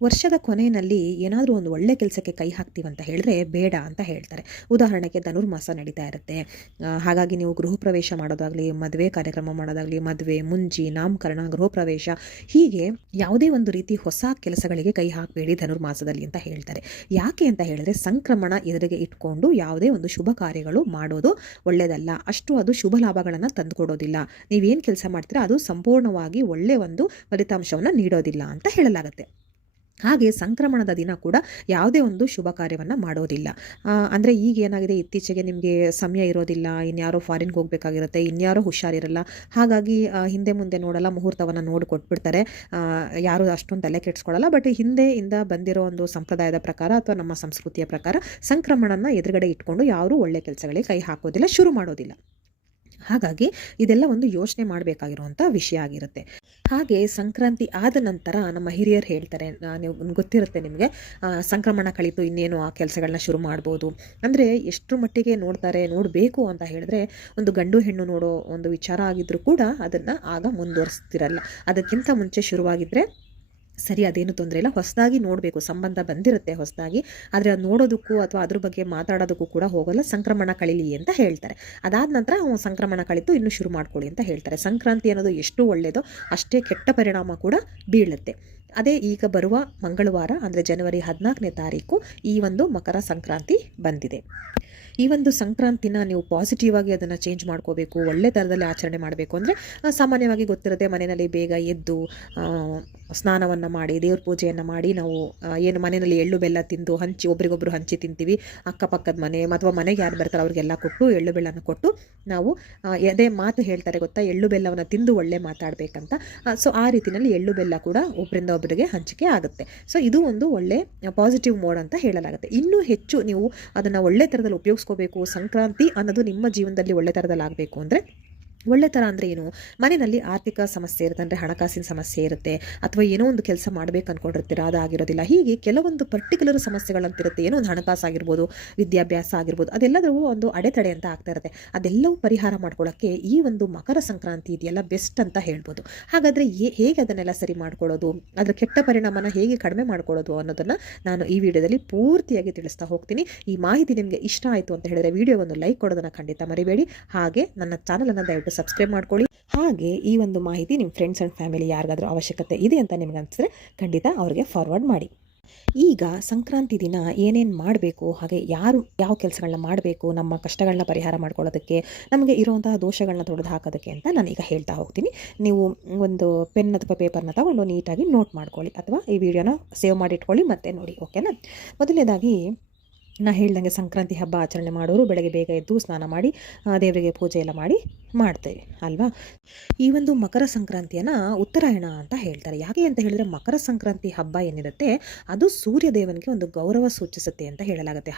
ವರ್ಷದ ಕೊನೆಯಲ್ಲಿ ಏನಾದರೂ ಒಂದು ಒಳ್ಳೆ ಕೆಲಸಕ್ಕೆ ಕೈ ಹಾಕ್ತೀವಂತ ಹೇಳಿದ್ರೆ ಬೇಡ ಅಂತ ಹೇಳ್ತಾರೆ. ಉದಾಹರಣೆಗೆ ಧನುರ್ಮಾಸ ನಡೀತಾ ಇರುತ್ತೆ. ಹಾಗಾಗಿ ನೀವು ಗೃಹ ಪ್ರವೇಶ ಮಾಡೋದಾಗಲಿ, ಮದುವೆ ಕಾರ್ಯಕ್ರಮ ಮಾಡೋದಾಗಲಿ, ಮದುವೆ, ಮುಂಜಿ, ನಾಮಕರಣ, ಗೃಹ ಪ್ರವೇಶ, ಹೀಗೆ ಯಾವುದೇ ಒಂದು ರೀತಿ ಹೊಸ ಕೆಲಸಗಳಿಗೆ ಕೈ ಹಾಕಬೇಡಿ ಧನುರ್ಮಾಸದಲ್ಲಿ ಅಂತ ಹೇಳ್ತಾರೆ. ಯಾಕೆ ಅಂತ ಹೇಳಿದ್ರೆ ಸಂಕ್ರಮಣ ಎದುರಿಗೆ ಇಟ್ಕೊಂಡು ಯಾವುದೇ ಒಂದು ಶುಭ ಕಾರ್ಯಗಳು ಮಾಡೋದು ಒಳ್ಳೆಯದಲ್ಲ. ಅಷ್ಟು ಅದು ಶುಭ ಲಾಭಗಳನ್ನು ತಂದುಕೊಡೋದಿಲ್ಲ. ನೀವೇನು ಕೆಲಸ ಮಾಡ್ತೀರಾ ಅದು ಸಂಪೂರ್ಣವಾಗಿ ಒಳ್ಳೆಯ ಒಂದು ಫಲಿತಾಂಶವನ್ನು ನೀಡೋದಿಲ್ಲ ಅಂತ ಹೇಳಲಾಗುತ್ತೆ. ಹಾಗೆ ಸಂಕ್ರಮಣದ ದಿನ ಕೂಡ ಯಾವುದೇ ಒಂದು ಶುಭ ಕಾರ್ಯವನ್ನು ಮಾಡೋದಿಲ್ಲ. ಅಂದರೆ ಈಗ ಏನಾಗಿದೆ, ಇತ್ತೀಚೆಗೆ ನಿಮಗೆ ಸಮಯ ಇರೋದಿಲ್ಲ, ಇನ್ಯಾರೋ ಫಾರಿನ್ಗೆ ಹೋಗಬೇಕಾಗಿರುತ್ತೆ, ಇನ್ಯಾರೋ ಹುಷಾರಿರಲ್ಲ, ಹಾಗಾಗಿ ಹಿಂದೆ ಮುಂದೆ ನೋಡಲ್ಲ, ಮುಹೂರ್ತವನ್ನು ನೋಡಿ ಕೊಟ್ಬಿಡ್ತಾರೆ. ಯಾರು ಅಷ್ಟೊಂದು ತಲೆ ಕೆಡಿಸ್ಕೊಳ್ಳಲ್ಲ ಬಟ್ ಹಿಂದೆಯಿಂದ ಬಂದಿರೋ ಒಂದು ಸಂಪ್ರದಾಯದ ಪ್ರಕಾರ ಅಥವಾ ನಮ್ಮ ಸಂಸ್ಕೃತಿಯ ಪ್ರಕಾರ ಸಂಕ್ರಮಣನ ಎದುರುಗಡೆ ಇಟ್ಕೊಂಡು ಯಾರೂ ಒಳ್ಳೆ ಕೆಲಸಗಳಿಗೆ ಕೈ ಹಾಕೋದಿಲ್ಲ, ಶುರು ಮಾಡೋದಿಲ್ಲ. ಹಾಗಾಗಿ ಇದೆಲ್ಲ ಒಂದು ಯೋಚನೆ ಮಾಡಬೇಕಾಗಿರುವಂಥ ವಿಷಯ ಆಗಿರುತ್ತೆ. ಹಾಗೆ ಸಂಕ್ರಾಂತಿ ಆದ ನಂತರ ನಮ್ಮ ಹಿರಿಯರು ಹೇಳ್ತಾರೆ ನೀವು ಗೊತ್ತಿರುತ್ತೆ ನಿಮಗೆ ಸಂಕ್ರಮಣ ಕಳಿತು, ಇನ್ನೇನು ಆ ಕೆಲಸಗಳನ್ನ ಶುರು ಮಾಡ್ಬೋದು. ಅಂದರೆ ಎಷ್ಟರ ಮಟ್ಟಿಗೆ ನೋಡ್ತಾರೆ, ನೋಡಬೇಕು ಅಂತ ಹೇಳಿದ್ರೆ ಒಂದು ಗಂಡು ಹೆಣ್ಣು ನೋಡೋ ಒಂದು ವಿಚಾರ ಆಗಿದ್ರೂ ಕೂಡ ಅದನ್ನು ಆಗ ಮುಂದುವರಿಸ್ತಿರಲ್ಲ. ಅದಕ್ಕಿಂತ ಮುಂಚೆ ಶುರುವಾಗಿದ್ದರೆ ಸರಿ, ಅದೇನು ತೊಂದರೆ ಇಲ್ಲ. ಹೊಸದಾಗಿ ನೋಡಬೇಕು. ಸಂಬಂಧ ಬಂದಿರುತ್ತೆ ಹೊಸದಾಗಿ. ಆದರೆ ಅದು ನೋಡೋದಕ್ಕೂ ಅಥವಾ ಅದ್ರ ಬಗ್ಗೆ ಮಾತಾಡೋದಕ್ಕೂ ಕೂಡ ಹೋಗಲ್ಲ. ಸಂಕ್ರಮಣ ಕಳೀಲಿ ಅಂತ ಹೇಳ್ತಾರೆ. ಅದಾದ ನಂತರ ಸಂಕ್ರಮಣ ಕಳಿತು, ಇನ್ನೂ ಶುರು ಮಾಡ್ಕೊಳ್ಳಿ ಅಂತ ಹೇಳ್ತಾರೆ. ಸಂಕ್ರಾಂತಿ ಅನ್ನೋದು ಎಷ್ಟು ಒಳ್ಳೆಯದೋ ಅಷ್ಟೇ ಕೆಟ್ಟ ಪರಿಣಾಮ ಕೂಡ ಬೀಳುತ್ತೆ. ಅದೇ ಈಗ ಬರುವ ಮಂಗಳವಾರ, ಅಂದರೆ ಜನವರಿ ಹದಿನಾಲ್ಕನೇ ತಾರೀಕು, ಈ ಒಂದು ಮಕರ ಸಂಕ್ರಾಂತಿ ಬಂದಿದೆ. ಈ ಒಂದು ಸಂಕ್ರಾಂತಿನ ನೀವು ಪಾಸಿಟಿವ್ ಆಗಿ ಅದನ್ನು ಚೇಂಜ್ ಮಾಡ್ಕೋಬೇಕು, ಒಳ್ಳೆ ಥರದಲ್ಲಿ ಆಚರಣೆ ಮಾಡಬೇಕು ಅಂದರೆ ಸಾಮಾನ್ಯವಾಗಿ ಗೊತ್ತಿರುತ್ತೆ ಮನೆಯಲ್ಲಿ ಬೇಗ ಎದ್ದು ಸ್ನಾನವನ್ನು ಮಾಡಿ, ದೇವ್ರ ಪೂಜೆಯನ್ನು ಮಾಡಿ ನಾವು ಏನು ಮನೆಯಲ್ಲಿ ಎಳ್ಳು ಬೆಲ್ಲ ತಿಂದು, ಹಂಚಿ, ಒಬ್ರಿಗೊಬ್ರು ಹಂಚಿ ತಿಂತೀವಿ. ಅಕ್ಕಪಕ್ಕದ ಮನೆ ಅಥವಾ ಮನೆಗೆ ಯಾರು ಬರ್ತಾರೆ ಅವ್ರಿಗೆಲ್ಲ ಕೊಟ್ಟು ಎಳ್ಳು ಬೆಲ್ಲನ ಕೊಟ್ಟು ನಾವು ಅದೇ ಮಾತು ಹೇಳ್ತಾರೆ ಗೊತ್ತಾ, ಎಳ್ಳು ಬೆಲ್ಲವನ್ನು ತಿಂದು ಒಳ್ಳೆ ಮಾತಾಡಬೇಕಂತ. ಸೊ ಆ ರೀತಿಯಲ್ಲಿ ಎಳ್ಳು ಬೆಲ್ಲ ಕೂಡ ಒಬ್ಬರಿಂದ ಒಬ್ಬರಿಗೆ ಹಂಚಿಕೆ ಆಗುತ್ತೆ. ಸೊ ಇದು ಒಂದು ಒಳ್ಳೆ ಪಾಸಿಟಿವ್ ಮೋಡ್ ಅಂತ ಹೇಳಲಾಗುತ್ತೆ. ಇನ್ನೂ ಹೆಚ್ಚು ನೀವು ಅದನ್ನು ಒಳ್ಳೆ ಥರದಲ್ಲಿ ಉಪಯೋಗಿಸ್ಕೋಬೇಕು, ಸಂಕ್ರಾಂತಿ ಅನ್ನೋದು ನಿಮ್ಮ ಜೀವನದಲ್ಲಿ ಒಳ್ಳೆ ಥರದಲ್ಲಿ ಆಗಬೇಕು ಅಂದರೆ ಒಳ್ಳೆ ಥರ ಅಂದರೆ ಏನು? ಮನೆಯಲ್ಲಿ ಆರ್ಥಿಕ ಸಮಸ್ಯೆ ಇರುತ್ತೆ ಅಂದರೆ ಹಣಕಾಸಿನ ಸಮಸ್ಯೆ ಇರುತ್ತೆ. ಅಥವಾ ಏನೋ ಒಂದು ಕೆಲಸ ಮಾಡಬೇಕು ಅಂದ್ಕೊಂಡಿರ್ತೀರ ಅದಾಗಿರೋದಿಲ್ಲ. ಹೀಗೆ ಕೆಲವೊಂದು ಪರ್ಟಿಕ್ಯುಲರ್ ಸಮಸ್ಯೆಗಳಂತಿರುತ್ತೆ ಏನೋ ಒಂದು ಹಣಕಾಸು ಆಗಿರ್ಬೋದು, ವಿದ್ಯಾಭ್ಯಾಸ ಆಗಿರ್ಬೋದು ಅದೆಲ್ಲದೂ ಒಂದು ಅಡೆತಡೆ ಅಂತ ಆಗ್ತಾ ಇರುತ್ತೆ. ಅದೆಲ್ಲವೂ ಪರಿಹಾರ ಮಾಡ್ಕೊಳ್ಳೋಕ್ಕೆ ಈ ಒಂದು ಮಕರ ಸಂಕ್ರಾಂತಿ ಇದೆಯಲ್ಲ ಬೆಸ್ಟ್ ಅಂತ ಹೇಳ್ಬೋದು. ಹಾಗಾದರೆ ಹೇಗೆ ಅದನ್ನೆಲ್ಲ ಸರಿ ಮಾಡ್ಕೊಳ್ಳೋದು? ಅದರ ಕೆಟ್ಟ ಪರಿಣಾಮನ ಹೇಗೆ ಕಡಿಮೆ ಮಾಡ್ಕೊಳ್ಳೋದು ಅನ್ನೋದನ್ನು ನಾನು ಈ ವಿಡಿಯೋದಲ್ಲಿ ಪೂರ್ತಿಯಾಗಿ ತಿಳಿಸ್ತಾ ಹೋಗ್ತೀನಿ. ಈ ಮಾಹಿತಿ ನಿಮಗೆ ಇಷ್ಟ ಆಯಿತು ಅಂತ ಹೇಳಿದರೆ ವಿಡಿಯೋ ಒಂದು ಲೈಕ್ ಕೊಡೋದನ್ನು ಖಂಡಿತ ಮರಿಬೇಡಿ. ಹಾಗೆ ನನ್ನ ಚಾನಲನ್ನು ದಯವಿಟ್ಟು ಸಬ್ಸ್ಕ್ರೈಬ್ ಮಾಡ್ಕೊಳ್ಳಿ. ಹಾಗೆ ಈ ಒಂದು ಮಾಹಿತಿ ನಿಮ್ಮ ಫ್ರೆಂಡ್ಸ್ ಆ್ಯಂಡ್ ಫ್ಯಾಮಿಲಿ ಯಾರಿಗಾದರೂ ಅವಶ್ಯಕತೆ ಇದೆ ಅಂತ ನಿಮ್ಗೆ ಅನಿಸಿದ್ರೆ ಖಂಡಿತ ಅವ್ರಿಗೆ ಫಾರ್ವರ್ಡ್ ಮಾಡಿ. ಈಗ ಸಂಕ್ರಾಂತಿ ದಿನ ಏನೇನು ಮಾಡಬೇಕು, ಹಾಗೆ ಯಾರು ಯಾವ ಕೆಲಸಗಳನ್ನ ಮಾಡಬೇಕು, ನಮ್ಮ ಕಷ್ಟಗಳನ್ನ ಪರಿಹಾರ ಮಾಡ್ಕೊಳ್ಳೋದಕ್ಕೆ, ನಮಗೆ ಇರುವಂತಹ ದೋಷಗಳನ್ನ ತೊಡೆದು ಹಾಕೋದಕ್ಕೆ ಅಂತ ನಾನು ಈಗ ಹೇಳ್ತಾ ಹೋಗ್ತೀನಿ. ನೀವು ಒಂದು ಪೆನ್ ಅಥವಾ ಪೇಪರ್ನ ತಗೊಂಡು ನೀಟಾಗಿ ನೋಟ್ ಮಾಡ್ಕೊಳ್ಳಿ, ಅಥವಾ ಈ ವಿಡಿಯೋನ ಸೇವ್ ಮಾಡಿಟ್ಕೊಳ್ಳಿ ಮತ್ತೆ ನೋಡಿ ಓಕೆನಾ ಮೊದಲನೇದಾಗಿ ನಾ ಹೇಳ್ದಂಗೆ ಸಂಕ್ರಾಂತಿ ಹಬ್ಬ ಆಚರಣೆ ಮಾಡೋರು ಬೆಳಗ್ಗೆ ಬೇಗ ಎದ್ದು ಸ್ನಾನ ಮಾಡಿ ದೇವರಿಗೆ ಪೂಜೆ ಎಲ್ಲ ಮಾಡಿ ಮಾಡ್ತೇವೆ, ಅಲ್ವಾ? ಈ ಒಂದು ಮಕರ ಸಂಕ್ರಾಂತಿಯನ್ನು ಉತ್ತರಾಯಣ ಅಂತ ಹೇಳ್ತಾರೆ. ಯಾಕೆ ಅಂತ ಹೇಳಿದ್ರೆ ಮಕರ ಸಂಕ್ರಾಂತಿ ಹಬ್ಬ ಏನಿರುತ್ತೆ, ಅದು ಸೂರ್ಯ ದೇವನಿಗೆ ಒಂದು ಗೌರವ ಸೂಚಿಸುತ್ತೆ ಅಂತ ಹೇಳಲಾಗುತ್ತೆ.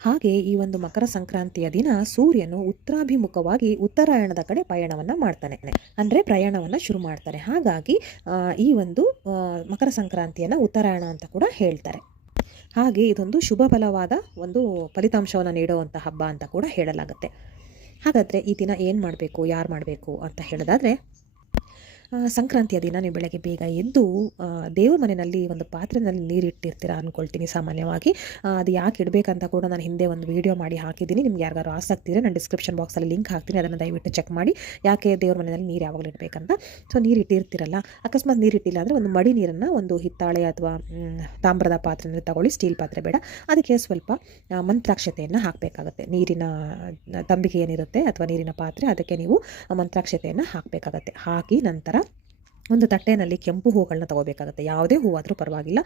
ಹಾಗೆ ಈ ಒಂದು ಮಕರ ಸಂಕ್ರಾಂತಿಯ ದಿನ ಸೂರ್ಯನು ಉತ್ತರಾಭಿಮುಖವಾಗಿ ಉತ್ತರಾಯಣದ ಕಡೆ ಪಯಣವನ್ನು ಮಾಡ್ತಾನೆ. ಅಂದರೆ ಪ್ರಯಾಣವನ್ನು ಶುರು ಮಾಡ್ತಾರೆ. ಹಾಗಾಗಿ ಈ ಒಂದು ಮಕರ ಸಂಕ್ರಾಂತಿಯನ್ನು ಉತ್ತರಾಯಣ ಅಂತ ಕೂಡ ಹೇಳ್ತಾರೆ. ಹಾಗೆ ಇದೊಂದು ಶುಭ ಫಲವಾದ ಒಂದು ಫಲಿತಾಂಶವನ್ನು ನೀಡುವಂಥ ಹಬ್ಬ ಅಂತ ಕೂಡ ಹೇಳಲಾಗುತ್ತೆ. ಹಾಗಾದರೆ ಈ ದಿನ ಏನು ಮಾಡಬೇಕು, ಯಾರು ಮಾಡಬೇಕು ಅಂತ ಹೇಳೋದಾದರೆ ಸಂಕ್ರಾಂತಿಯ ದಿನ ನೀವು ಬೆಳಗ್ಗೆ ಬೇಗ ಎದ್ದು ದೇವ್ರ ಮನೆಯಲ್ಲಿ ಒಂದು ಪಾತ್ರೆನಲ್ಲಿ ನೀರು ಇಟ್ಟಿರ್ತೀರ ಅಂದ್ಕೊಳ್ತೀನಿ ಸಾಮಾನ್ಯವಾಗಿ ಅದು ಯಾಕೆ ಇಡಬೇಕಂತ ಕೂಡ ನಾನು ಹಿಂದೆ ಒಂದು ವೀಡಿಯೋ ಮಾಡಿ ಹಾಕಿದ್ದೀನಿ. ನಿಮ್ಗೆ ಯಾರಿಗಾರು ಆಸಕ್ತಿ ಇದ್ದರೆ ನಾನು ಡಿಸ್ಕ್ರಿಪ್ಷನ್ ಬಾಕ್ಸಲ್ಲಿ ಲಿಂಕ್ ಹಾಕ್ತೀನಿ. ಅದನ್ನು ದಯವಿಟ್ಟು ಚೆಕ್ ಮಾಡಿ. ಯಾಕೆ ದೇವ್ರ ಮನೆಯಲ್ಲಿ ನೀರು ಯಾವಾಗಲೂ ಇಡಬೇಕಂತ. ಸೊ ನೀರು ಇಟ್ಟಿರ್ತೀರಲ್ಲ ಅಕಸ್ಮಾತ್ ನೀರು ಇಟ್ಟಿಲ್ಲ ಅಂದರೆ ಒಂದು ಮಡಿ ನೀರನ್ನು ಒಂದು ಹಿತ್ತಾಳೆ ಅಥವಾ ತಾಮ್ರದ ಪಾತ್ರೆನಲ್ಲಿ ತಗೊಳ್ಳಿ. ಸ್ಟೀಲ್ ಪಾತ್ರೆ ಬೇಡ. ಅದಕ್ಕೆ ಸ್ವಲ್ಪ ಮಂತ್ರಾಕ್ಷತೆಯನ್ನು ಹಾಕಬೇಕಾಗುತ್ತೆ. ನೀರಿನ ತಂಬಿಕೆ ಏನಿರುತ್ತೆ ಅಥವಾ ನೀರಿನ ಪಾತ್ರೆ, ಅದಕ್ಕೆ ನೀವು ಮಂತ್ರಾಕ್ಷತೆಯನ್ನು ಹಾಕಬೇಕಾಗತ್ತೆ. ಹಾಕಿ ನಂತರ ಒಂದು ತಟ್ಟೆನಲ್ಲಿ ಕೆಂಪು ಹೂಗಳನ್ನ ತಗೋಬೇಕಾಗುತ್ತೆ. ಯಾವುದೇ ಹೂವಾದರೂ ಪರವಾಗಿಲ್ಲ.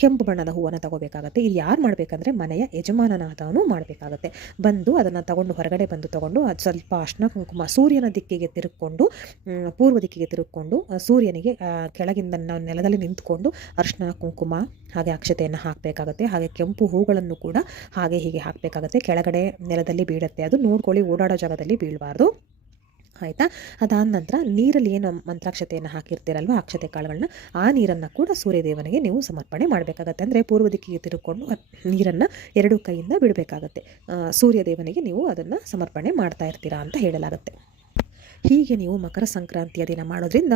ಕೆಂಪು ಬಣ್ಣದ ಹೂವನ್ನು ತಗೋಬೇಕಾಗತ್ತೆ. ಇಲ್ಲಿ ಯಾರು ಮಾಡಬೇಕಂದ್ರೆ ಮನೆಯ ಯಜಮಾನನಾದವನು ಮಾಡಬೇಕಾಗತ್ತೆ. ಬಂದು ಅದನ್ನು ತಗೊಂಡು ಹೊರಗಡೆ ಬಂದು ತಗೊಂಡು ಅದು ಸ್ವಲ್ಪ ಅಷ್ಟ ಕುಂಕುಮ, ಸೂರ್ಯನ ದಿಕ್ಕಿಗೆ ತಿರುಗಿಕೊಂಡು ಪೂರ್ವ ದಿಕ್ಕಿಗೆ ತಿರುಗಿಕೊಂಡು ಸೂರ್ಯನಿಗೆ ಕೆಳಗಿಂದ ನೆಲದಲ್ಲಿ ನಿಂತ್ಕೊಂಡು ಅರ್ಶನ, ಕುಂಕುಮ, ಹಾಗೆ ಅಕ್ಷತೆಯನ್ನು ಹಾಕಬೇಕಾಗತ್ತೆ. ಹಾಗೆ ಕೆಂಪು ಹೂಗಳನ್ನು ಕೂಡ ಹಾಗೆ ಹೀಗೆ ಹಾಕಬೇಕಾಗತ್ತೆ. ಕೆಳಗಡೆ ನೆಲದಲ್ಲಿ ಬೀಳುತ್ತೆ. ಅದು ನೋಡ್ಕೊಳ್ಳಿ ಓಡಾಡೋ ಜಾಗದಲ್ಲಿ ಬೀಳಬಾರ್ದು. ಆಯಿತಾ? ಅದಾದ ನಂತರ ನೀರಲ್ಲಿ ಏನು ಮಂತ್ರಾಕ್ಷತೆಯನ್ನು ಹಾಕಿರ್ತೀರಲ್ವ, ಅಕ್ಷತೆ ಕಾಳುಗಳನ್ನ, ಆ ನೀರನ್ನು ಕೂಡ ಸೂರ್ಯದೇವನಿಗೆ ನೀವು ಸಮರ್ಪಣೆ ಮಾಡಬೇಕಾಗತ್ತೆ. ಅಂದರೆ ಪೂರ್ವ ದಿಕ್ಕಿಗೆ ತಿರುಕೊಂಡು ನೀರನ್ನು ಎರಡು ಕೈಯಿಂದ ಬಿಡಬೇಕಾಗತ್ತೆ. ಸೂರ್ಯದೇವನಿಗೆ ನೀವು ಅದನ್ನು ಸಮರ್ಪಣೆ ಮಾಡ್ತಾ ಇರ್ತೀರಾ ಅಂತ ಹೇಳಲಾಗುತ್ತೆ. ಹೀಗೆ ನೀವು ಮಕರ ಸಂಕ್ರಾಂತಿಯ ದಿನ ಮಾಡೋದ್ರಿಂದ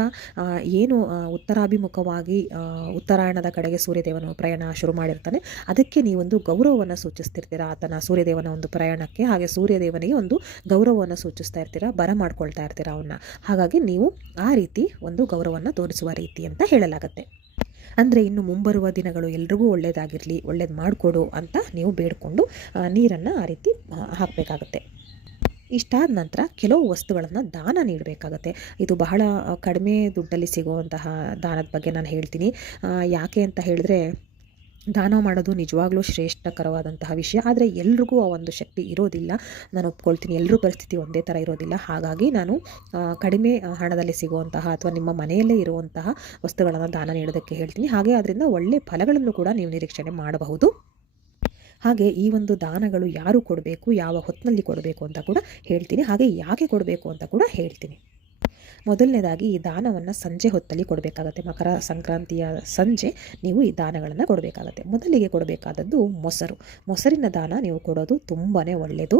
ಏನು ಉತ್ತರಾಭಿಮುಖವಾಗಿ ಉತ್ತರಾಯಣದ ಕಡೆಗೆ ಸೂರ್ಯದೇವನು ಪ್ರಯಾಣ ಶುರು ಮಾಡಿರ್ತಾನೆ. ಅದಕ್ಕೆ ನೀವೊಂದು ಗೌರವವನ್ನು ಸೂಚಿಸ್ತಿರ್ತೀರ? ಆತನ ಸೂರ್ಯದೇವನ ಒಂದು ಪ್ರಯಾಣಕ್ಕೆ, ಹಾಗೆ ಸೂರ್ಯದೇವನಿಗೆ ಒಂದು ಗೌರವವನ್ನು ಸೂಚಿಸ್ತಾ ಇರ್ತೀರಾ? ಬರ ಮಾಡ್ಕೊಳ್ತಾ ಇರ್ತೀರ ಅವನ್ನ ಹಾಗಾಗಿ ನೀವು ಆ ರೀತಿ ಒಂದು ಗೌರವವನ್ನು ತೋರಿಸುವ ರೀತಿ ಅಂತ ಹೇಳಲಾಗುತ್ತೆ. ಅಂದರೆ ಇನ್ನು ಮುಂಬರುವ ದಿನಗಳು ಎಲ್ರಿಗೂ ಒಳ್ಳೆಯದಾಗಿರಲಿ ಒಳ್ಳೇದು ಮಾಡಿಕೊಡು ಅಂತ ನೀವು ಬೇಡಿಕೊಂಡು ನೀರನ್ನು ಆ ರೀತಿ ಹಾಕಬೇಕಾಗತ್ತೆ. ಇಷ್ಟಾದ ನಂತರ ಕೆಲವು ವಸ್ತುಗಳನ್ನು ದಾನ ನೀಡಬೇಕಾಗತ್ತೆ. ಇದು ಬಹಳ ಕಡಿಮೆ ದುಡ್ಡಲ್ಲಿ ಸಿಗುವಂತಹ ದಾನದ ಬಗ್ಗೆ ನಾನು ಹೇಳ್ತೀನಿ. ಯಾಕೆ ಅಂತ ಹೇಳಿದ್ರೆ, ದಾನ ಮಾಡೋದು ನಿಜವಾಗ್ಲೂ ಶ್ರೇಷ್ಠಕರವಾದಂತಹ ವಿಷಯ. ಆದರೆ ಎಲ್ರಿಗೂ ಆ ಒಂದು ಶಕ್ತಿ ಇರೋದಿಲ್ಲ. ನಾನು ಒಪ್ಕೊಳ್ತೀನಿ ಎಲ್ಲರೂ ಪರಿಸ್ಥಿತಿ ಒಂದೇ ಥರ ಇರೋದಿಲ್ಲ. ಹಾಗಾಗಿ ನಾನು ಕಡಿಮೆ ಹಣದಲ್ಲಿ ಸಿಗುವಂತಹ ಅಥವಾ ನಿಮ್ಮ ಮನೆಯಲ್ಲೇ ಇರುವಂತಹ ವಸ್ತುಗಳನ್ನು ದಾನ ನೀಡೋದಕ್ಕೆ ಹೇಳ್ತೀನಿ. ಹಾಗೆ ಅದರಿಂದ ಒಳ್ಳೆ ಫಲಗಳನ್ನು ಕೂಡ ನೀವು ನಿರೀಕ್ಷಣೆ ಮಾಡಬಹುದು. ಹಾಗೆ ಈ ಒಂದು ದಾನಗಳು ಯಾರು ಕೊಡಬೇಕು, ಯಾವ ಹೊತ್ತಿನಲ್ಲಿ ಕೊಡಬೇಕು ಅಂತ ಕೂಡ ಹೇಳ್ತೀನಿ. ಹಾಗೆ ಯಾಕೆ ಕೊಡಬೇಕು ಅಂತ ಕೂಡ ಹೇಳ್ತೀನಿ. ಮೊದಲನೇದಾಗಿ ಈ ದಾನವನ್ನು ಸಂಜೆ ಹೊತ್ತಲ್ಲಿ ಕೊಡಬೇಕಾಗತ್ತೆ. ಮಕರ ಸಂಕ್ರಾಂತಿಯ ಸಂಜೆ ನೀವು ಈ ದಾನಗಳನ್ನು ಕೊಡಬೇಕಾಗತ್ತೆ. ಮೊದಲಿಗೆ ಕೊಡಬೇಕಾದದ್ದು ಮೊಸರು. ಮೊಸರಿನ ದಾನ ನೀವು ಕೊಡೋದು ತುಂಬಾ ಒಳ್ಳೆಯದು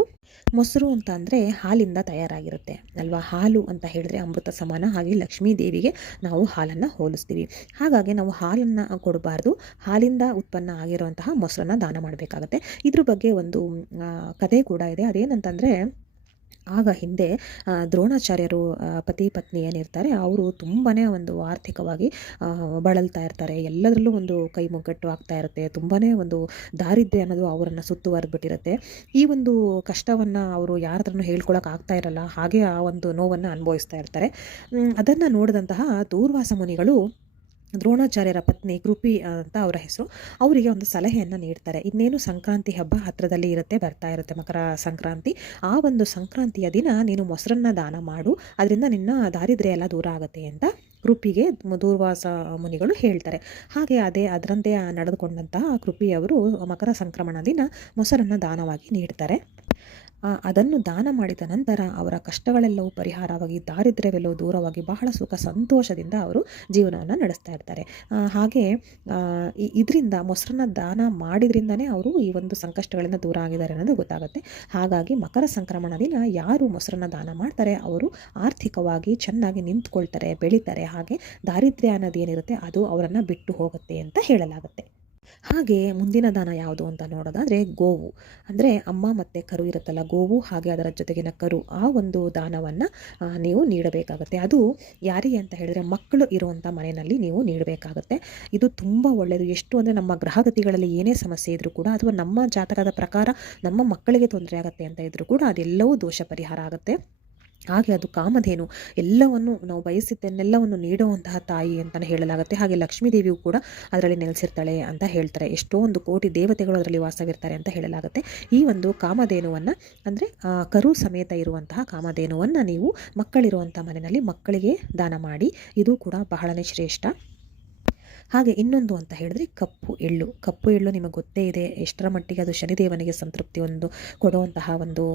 ಮೊಸರು ಅಂತ ಅಂದರೆ ಹಾಲಿಂದ ತಯಾರಾಗಿರುತ್ತೆ ಅಲ್ವಾ? ಹಾಲು ಅಂತ ಹೇಳಿದ್ರೆ ಅಮೃತ ಸಮಾನ ಹಾಗೆ ಲಕ್ಷ್ಮೀ ದೇವಿಗೆ ನಾವು ಹಾಲನ್ನು ಹೋಲಿಸ್ತೀವಿ. ಹಾಗಾಗಿ ನಾವು ಹಾಲನ್ನು ಕೊಡಬಾರ್ದು. ಹಾಲಿಂದ ಉತ್ಪನ್ನ ಆಗಿರುವಂತಹ ಮೊಸರನ್ನ ದಾನ ಮಾಡಬೇಕಾಗತ್ತೆ. ಇದ್ರ ಬಗ್ಗೆ ಒಂದು ಕತೆ ಕೂಡ ಇದೆ. ಅದೇನಂತಂದರೆ ಆಗ ಹಿಂದೆ ದ್ರೋಣಾಚಾರ್ಯರು ಪತಿ ಪತ್ನಿ ಏನಿರ್ತಾರೆ, ಅವರು ತುಂಬಾ ಒಂದು ಆರ್ಥಿಕವಾಗಿ ಬಳಲ್ತಾ ಇರ್ತಾರೆ. ಎಲ್ಲದರಲ್ಲೂ ಒಂದು ಕೈ ಮುಗ್ಗಟ್ಟು ಆಗ್ತಾ ಇರುತ್ತೆ. ತುಂಬಾ ಒಂದು ದಾರಿದ್ರ್ಯ ಅನ್ನೋದು ಅವರನ್ನು ಸುತ್ತುವರೆದ್ಬಿಟ್ಟಿರುತ್ತೆ. ಈ ಒಂದು ಕಷ್ಟವನ್ನು ಅವರು ಯಾರ ಹತ್ರನೂ ಹೇಳ್ಕೊಳಕ್ಕೆ ಆಗ್ತಾ ಇರಲ್ಲ. ಹಾಗೆ ಆ ಒಂದು ನೋವನ್ನು ಅನುಭವಿಸ್ತಾ ಇರ್ತಾರೆ. ಅದನ್ನು ನೋಡಿದಂತಹ ದೂರ್ವಾಸ ಮುನಿಗಳು ದ್ರೋಣಾಚಾರ್ಯರ ಪತ್ನಿ ಕೃಪಿ ಅಂತ ಅವರ ಹೆಸರು. ಅವರಿಗೆ ಒಂದು ಸಲಹೆಯನ್ನು ನೀಡ್ತಾರೆ. ಇನ್ನೇನು ಸಂಕ್ರಾಂತಿ ಹಬ್ಬ ಹತ್ತಿರದಲ್ಲಿ ಇರುತ್ತೆ, ಬರ್ತಾ ಇರುತ್ತೆ ಮಕರ ಸಂಕ್ರಾಂತಿ. ಆ ಒಂದು ಸಂಕ್ರಾಂತಿಯ ದಿನ ನೀನು ಮೊಸರನ್ನ ದಾನ ಮಾಡು. ಅದರಿಂದ ನಿನ್ನ ದಾರಿದ್ರ್ಯ ಎಲ್ಲ ದೂರ ಆಗುತ್ತೆ ಅಂತ ಕೃಪಿಗೆ ದೂರ್ವಾಸ ಮುನಿಗಳು ಹೇಳ್ತಾರೆ. ಹಾಗೆ ಅದೇ, ಅದರಂತೆ ನಡೆದುಕೊಂಡಂತಹ ಕೃಪಿಯವರು ಮಕರ ಸಂಕ್ರಮಣ ದಿನ ಮೊಸರನ್ನು ದಾನವಾಗಿ ನೀಡ್ತಾರೆ. ಅದನ್ನು ದಾನ ಮಾಡಿದ ನಂತರ ಅವರ ಕಷ್ಟಗಳೆಲ್ಲವೂ ಪರಿಹಾರವಾಗಿ ದಾರಿದ್ರ್ಯವೆಲ್ಲವೂ ದೂರವಾಗಿ ಬಹಳ ಸುಖ ಸಂತೋಷದಿಂದ ಅವರು ಜೀವನವನ್ನು ನಡೆಸ್ತಾ ಇರ್ತಾರೆ. ಹಾಗೆ ಇದರಿಂದ ಮೊಸರನ್ನ ದಾನ ಮಾಡಿದ್ರಿಂದನೇ ಅವರು ಈ ಒಂದು ಸಂಕಷ್ಟಗಳಿಂದ ದೂರ ಆಗಿದ್ದಾರೆ ಅನ್ನೋದು ಗೊತ್ತಾಗುತ್ತೆ. ಹಾಗಾಗಿ ಮಕರ ಸಂಕ್ರಮಣ ದಿನ ಯಾರು ಮೊಸರನ್ನ ದಾನ ಮಾಡ್ತಾರೆ, ಅವರು ಆರ್ಥಿಕವಾಗಿ ಚೆನ್ನಾಗಿ ನಿಂತ್ಕೊಳ್ತಾರೆ, ಬೆಳೀತಾರೆ, ಹಾಗೆ ದಾರಿದ್ರ್ಯ ಅನ್ನೋದು ಏನಿರುತ್ತೆ ಅದು ಅವರನ್ನು ಬಿಟ್ಟು ಹೋಗುತ್ತೆ ಅಂತ ಹೇಳಲಾಗುತ್ತೆ. ಹಾಗೆ ಮುಂದಿನ ದಾನ ಯಾವುದು ಅಂತ ನೋಡೋದಾದರೆ ಗೋವು. ಅಂದರೆ ಅಮ್ಮ ಮತ್ತು ಕರು ಇರುತ್ತಲ್ಲ, ಗೋವು ಹಾಗೆ ಅದರ ಜೊತೆಗಿನ ಕರು, ಆ ಒಂದು ದಾನವನ್ನು ನೀವು ನೀಡಬೇಕಾಗುತ್ತೆ. ಅದು ಯಾರಿಗೆ ಅಂತ ಹೇಳಿದರೆ ಮಕ್ಕಳು ಇರುವಂಥ ಮನೆಯಲ್ಲಿ ನೀವು ನೀಡಬೇಕಾಗುತ್ತೆ. ಇದು ತುಂಬ ಒಳ್ಳೆಯದು ಎಷ್ಟು ಅಂದರೆ ನಮ್ಮ ಗ್ರಹಗತಿಗಳಲ್ಲಿ ಏನೇ ಸಮಸ್ಯೆ ಇದ್ದರೂ ಕೂಡ ಅಥವಾ ನಮ್ಮ ಜಾತಕದ ಪ್ರಕಾರ ನಮ್ಮ ಮಕ್ಕಳಿಗೆ ತೊಂದರೆ ಆಗುತ್ತೆ ಅಂತ ಇದ್ದರೂ ಕೂಡ ಅದೆಲ್ಲವೂ ದೋಷ ಪರಿಹಾರ ಆಗುತ್ತೆ. ಹಾಗೆ ಅದು ಕಾಮಧೇನು ಎಲ್ಲವನ್ನು ನಾವು ಬಯಸಿದ್ದನ್ನೆಲ್ಲವನ್ನು ನೀಡುವಂತಹ ತಾಯಿ ಅಂತಲೇ ಹೇಳಲಾಗುತ್ತೆ. ಹಾಗೆ ಲಕ್ಷ್ಮೀ ದೇವಿಯು ಕೂಡ ಅದರಲ್ಲಿ ನೆಲೆಸಿರ್ತಾಳೆ ಅಂತ ಹೇಳ್ತಾರೆ. ಎಷ್ಟೋ ಒಂದು ಕೋಟಿ ದೇವತೆಗಳು ಅದರಲ್ಲಿ ವಾಸವಿರ್ತಾರೆ ಅಂತ ಹೇಳಲಾಗುತ್ತೆ. ಈ ಒಂದು ಕಾಮಧೇನುವನ್ನು ಅಂದರೆ ಕರು ಸಮೇತ ಇರುವಂತಹ ಕಾಮಧೇನುವನ್ನು ನೀವು ಮಕ್ಕಳಿರುವಂಥ ಮನೆಯಲ್ಲಿ ಮಕ್ಕಳಿಗೆ ದಾನ ಮಾಡಿ, ಇದು ಕೂಡ ಬಹಳನೇ ಶ್ರೇಷ್ಠ. ಹಾಗೆ ಇನ್ನೊಂದು ಅಂತ ಹೇಳಿದ್ರೆ ಕಪ್ಪು ಎಳ್ಳು. ಕಪ್ಪು ಎಳ್ಳು ನಿಮಗೆ ಗೊತ್ತೇ ಇದೆ, ಎಷ್ಟರ ಮಟ್ಟಿಗೆ ಅದು ಶನಿದೇವನಿಗೆ ಸಂತೃಪ್ತಿ ಒಂದು ಕೊಡುವಂತಹ ಒಂದು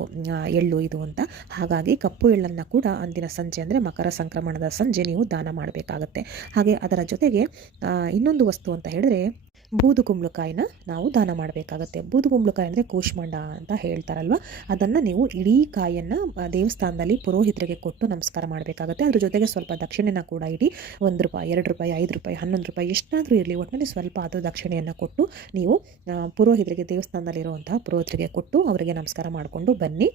ಎಳ್ಳು ಇದು ಅಂತ. ಹಾಗಾಗಿ ಕಪ್ಪು ಎಳ್ಳನ್ನು ಕೂಡ ಅಂದಿನ ಸಂಜೆ ಅಂದರೆ ಮಕರ ಸಂಕ್ರಮಣದ ಸಂಜೆ ನೀವು ದಾನ ಮಾಡಬೇಕಾಗತ್ತೆ. ಹಾಗೆ ಅದರ ಜೊತೆಗೆ ಇನ್ನೊಂದು ವಸ್ತು ಅಂತ ಹೇಳಿದ್ರೆ ಬೂದು ಕುಂಬಳಕಾಯಿನ ನಾವು ದಾನ ಮಾಡಬೇಕಾಗತ್ತೆ. ಬೂದು ಕುಂಬಳಕಾಯಿ ಅಂದರೆ ಕೂಶ್ಮಂಡ ಅಂತ ಹೇಳ್ತಾರಲ್ವ? ಅದನ್ನು ನೀವು ಇಡೀ ಕಾಯನ್ನು ದೇವಸ್ಥಾನದಲ್ಲಿ ಪುರೋಹಿತರಿಗೆ ಕೊಟ್ಟು ನಮಸ್ಕಾರ ಮಾಡಬೇಕಾಗತ್ತೆ. ಅದ್ರ ಜೊತೆಗೆ ಸ್ವಲ್ಪ ದಕ್ಷಿಣೆನ ಕೂಡ ಇಡಿ. ಒಂದು ರೂಪಾಯಿ, ಎರಡು ರೂಪಾಯಿ, ಐದು ರೂಪಾಯಿ, ಹನ್ನೊಂದು ರೂಪಾಯಿ ಎಷ್ಟಾದರೂ ಇರಲಿ. ಒಟ್ಟಿನಲ್ಲಿ ಸ್ವಲ್ಪ ಅದು ದಕ್ಷಿಣೆಯನ್ನು ಕೊಟ್ಟು ನೀವು ಪುರೋಹಿತರಿಗೆ ದೇವಸ್ಥಾನದಲ್ಲಿರುವಂತಹ ಪುರೋಹಿತರಿಗೆ ಕೊಟ್ಟು ಅವರಿಗೆ ನಮಸ್ಕಾರ ಮಾಡಿಕೊಂಡು ಬನ್ನಿ.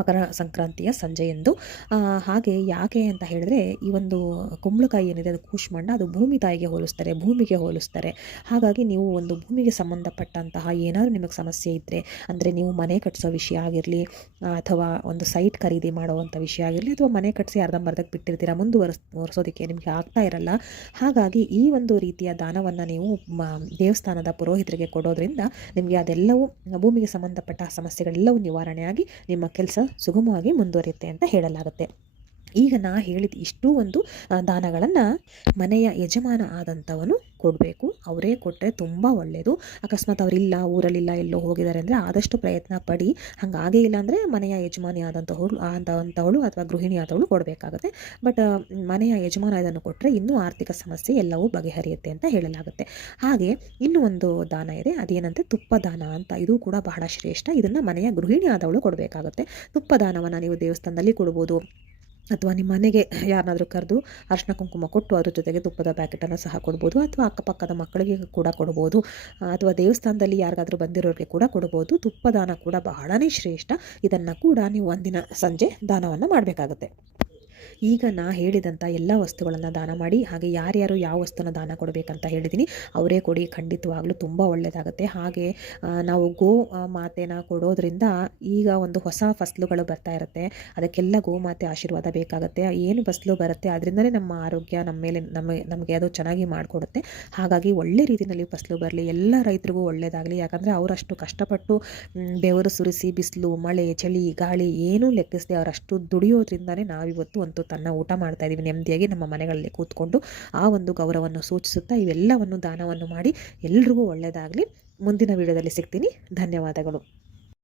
ಮಕರ ಸಂಕ್ರಾಂತಿಯ ಸಂಜೆಯಂದು ಎಂದು. ಹಾಗೆ ಯಾಕೆ ಅಂತ ಹೇಳಿದ್ರೆ ಈ ಒಂದು ಕುಂಬಳಕಾಯಿ ಏನಿದೆ ಅದು ಕೂಷ್ಮಾಂಡ ಅದು ಭೂಮಿ ತಾಯಿಗೆ ಹೋಲಿಸ್ತಾರೆ, ಭೂಮಿಗೆ ಹೋಲಿಸ್ತಾರೆ. ಹಾಗಾಗಿ ನೀವು ಒಂದು ಭೂಮಿಗೆ ಸಂಬಂಧಪಟ್ಟಂತಹ ಏನಾದರೂ ನಿಮಗೆ ಸಮಸ್ಯೆ ಇದ್ದರೆ ಅಂದರೆ ನೀವು ಮನೆ ಕಟ್ಟಿಸೋ ವಿಷಯ ಆಗಿರಲಿ, ಅಥವಾ ಒಂದು ಸೈಟ್ ಖರೀದಿ ಮಾಡುವಂಥ ವಿಷಯ ಆಗಿರಲಿ, ಅಥವಾ ಮನೆ ಕಟ್ಟಿಸಿ ಅರ್ಧಂಬರ್ಧಕ್ಕೆ ಬಿಟ್ಟಿರ್ತೀರ, ಮುಂದುವರೆಸ್, ಒರೆಸೋದಕ್ಕೆ ನಿಮಗೆ ಆಗ್ತಾ ಇರಲ್ಲ. ಹಾಗಾಗಿ ಈ ಒಂದು ರೀತಿಯ ದಾನವನ್ನು ನೀವು ದೇವಸ್ಥಾನದ ಪುರೋಹಿತರಿಗೆ ಕೊಡೋದ್ರಿಂದ ನಿಮಗೆ ಅದೆಲ್ಲವೂ ಭೂಮಿಗೆ ಸಂಬಂಧಪಟ್ಟ ಸಮಸ್ಯೆಗಳೆಲ್ಲವೂ ನಿವಾರಣೆಯಾಗಿ ನಿಮ್ಮ ಕೆಲಸ ಸುಗಮವಾಗಿ ಮುಂದುವರಿಯುತ್ತೆ ಅಂತ ಹೇಳಲಾಗುತ್ತೆ. ಈಗ ನಾ ಹೇಳಿದ ಇಷ್ಟೂ ಒಂದು ದಾನಗಳನ್ನು ಮನೆಯ ಯಜಮಾನ ಆದಂಥವನು ಕೊಡಬೇಕು. ಅವರೇ ಕೊಟ್ಟರೆ ತುಂಬ ಒಳ್ಳೆಯದು ಅಕಸ್ಮಾತ್ ಅವರಿಲ್ಲ, ಊರಲ್ಲಿಲ್ಲ, ಎಲ್ಲೋ ಹೋಗಿದ್ದಾರೆ ಅಂದರೆ ಆದಷ್ಟು ಪ್ರಯತ್ನ ಪಡಿ. ಹಾಗಾಗೇ ಇಲ್ಲ ಅಂದರೆ ಮನೆಯ ಯಜಮಾನಿ ಆದಂಥವಳು ಆದಂಥವಳು ಅಥವಾ ಗೃಹಿಣಿ ಆದವಳು ಕೊಡಬೇಕಾಗುತ್ತೆ. ಬಟ್ ಮನೆಯ ಯಜಮಾನ ಇದನ್ನು ಕೊಟ್ಟರೆ ಇನ್ನೂ ಆರ್ಥಿಕ ಸಮಸ್ಯೆ ಎಲ್ಲವೂ ಬಗೆಹರಿಯುತ್ತೆ ಅಂತ ಹೇಳಲಾಗುತ್ತೆ. ಹಾಗೆ ಇನ್ನೂ ಒಂದು ದಾನ ಇದೆ. ಅದೇನಂತೆ ತುಪ್ಪ ದಾನ ಅಂತ. ಇದು ಕೂಡ ಬಹಳ ಶ್ರೇಷ್ಠ. ಇದನ್ನು ಮನೆಯ ಗೃಹಿಣಿ ಆದವಳು ಕೊಡಬೇಕಾಗುತ್ತೆ. ತುಪ್ಪ ದಾನವನ್ನು ನೀವು ದೇವಸ್ಥಾನದಲ್ಲಿ ಕೊಡ್ಬೋದು. ಅಥವಾ ನಿಮ್ಮ ಮನೆಗೆ ಯಾರನ್ನಾದರೂ ಕರೆದು ಅರ್ಶಿನ ಕುಂಕುಮ ಕೊಟ್ಟು ಅದ್ರ ಜೊತೆಗೆ ತುಪ್ಪದ ಪ್ಯಾಕೆಟನ್ನು ಸಹ ಕೊಡ್ಬೋದು ಅಥವಾ ಅಕ್ಕಪಕ್ಕದ ಮಕ್ಕಳಿಗೆ ಕೂಡ ಕೊಡ್ಬೋದು. ಅಥವಾ ದೇವಸ್ಥಾನದಲ್ಲಿ ಯಾರಿಗಾದರೂ ಬಂದಿರೋರಿಗೆ ಕೂಡ ಕೊಡ್ಬೋದು. ತುಪ್ಪದಾನ ಕೂಡ ಬಹಳನೇ ಶ್ರೇಷ್ಠ. ಇದನ್ನು ಕೂಡ ನೀವು ಒಂದಿನ ಸಂಜೆ ದಾನವನ್ನು ಮಾಡಬೇಕಾಗುತ್ತೆ. ಈಗ ನಾ ಹೇಳಿದಂಥ ಎಲ್ಲ ವಸ್ತುಗಳನ್ನು ದಾನ ಮಾಡಿ, ಹಾಗೆ ಯಾರ್ಯಾರು ಯಾವ ವಸ್ತುನ ದಾನ ಕೊಡಬೇಕಂತ ಹೇಳಿದ್ದೀನಿ ಅವರೇ ಕೊಡಿ, ಖಂಡಿತವಾಗ್ಲೂ ತುಂಬ ಒಳ್ಳೆಯದಾಗುತ್ತೆ ಹಾಗೆ ನಾವು ಗೋ ಮಾತೆನ ಕೊಡೋದ್ರಿಂದ ಈಗ ಒಂದು ಹೊಸ ಫಸಲುಗಳು ಬರ್ತಾ ಇರುತ್ತೆ. ಅದಕ್ಕೆಲ್ಲ ಗೋಮಾತೆ ಆಶೀರ್ವಾದ ಬೇಕಾಗುತ್ತೆ. ಏನು ಫಸಲು ಬರುತ್ತೆ ಅದರಿಂದಲೇ ನಮ್ಮ ಆರೋಗ್ಯ ನಮ್ಮ ಮೇಲೆ ನಮಗೆ ಅದು ಚೆನ್ನಾಗಿ ಮಾಡಿಕೊಡುತ್ತೆ. ಹಾಗಾಗಿ ಒಳ್ಳೆ ರೀತಿಯಲ್ಲಿ ಫಸಲು ಬರಲಿ, ಎಲ್ಲ ರೈತರಿಗೂ ಒಳ್ಳೆಯದಾಗಲಿ ಯಾಕಂದರೆ ಅವರಷ್ಟು ಕಷ್ಟಪಟ್ಟು ಬೆವರು ಸುರಿಸಿ, ಬಿಸಿಲು, ಮಳೆ, ಚಳಿ, ಗಾಳಿ ಏನೂ ಲೆಕ್ಕಿಸದೆ ಅವರಷ್ಟು ದುಡಿಯೋದ್ರಿಂದನೇ ನಾವಿವತ್ತು ಒಂದು ತನ್ನ ಊಟ ಮಾಡ್ತಾ ಇದ್ದೀವಿ ನೆಮ್ಮದಿಯಾಗಿ ನಮ್ಮ ಮನೆಗಳಲ್ಲಿ ಕೂತ್ಕೊಂಡು ಆ ಒಂದು ಗೌರವವನ್ನು ಸೂಚಿಸುತ್ತಾ ಇವೆಲ್ಲವನ್ನು ದಾನವನ್ನು ಮಾಡಿ ಎಲ್ರಿಗೂ ಒಳ್ಳೆಯದಾಗಲಿ. ಮುಂದಿನ ವಿಡಿಯೋದಲ್ಲಿ ಸಿಗ್ತೀನಿ. ಧನ್ಯವಾದಗಳು.